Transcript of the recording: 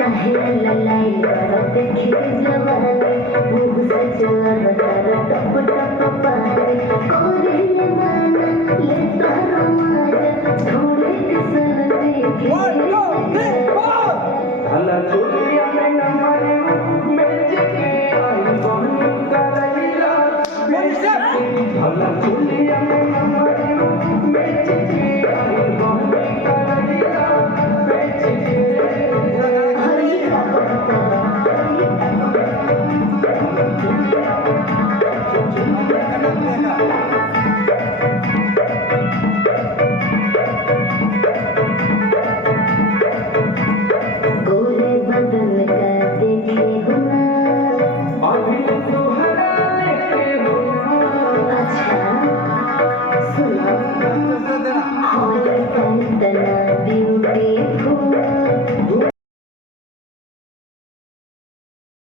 काहे ललाई करत देखी जवानी मुँह से चलत तार टप टप पानी कोरिले माना ले तारा माजा थोड़े किसन देखे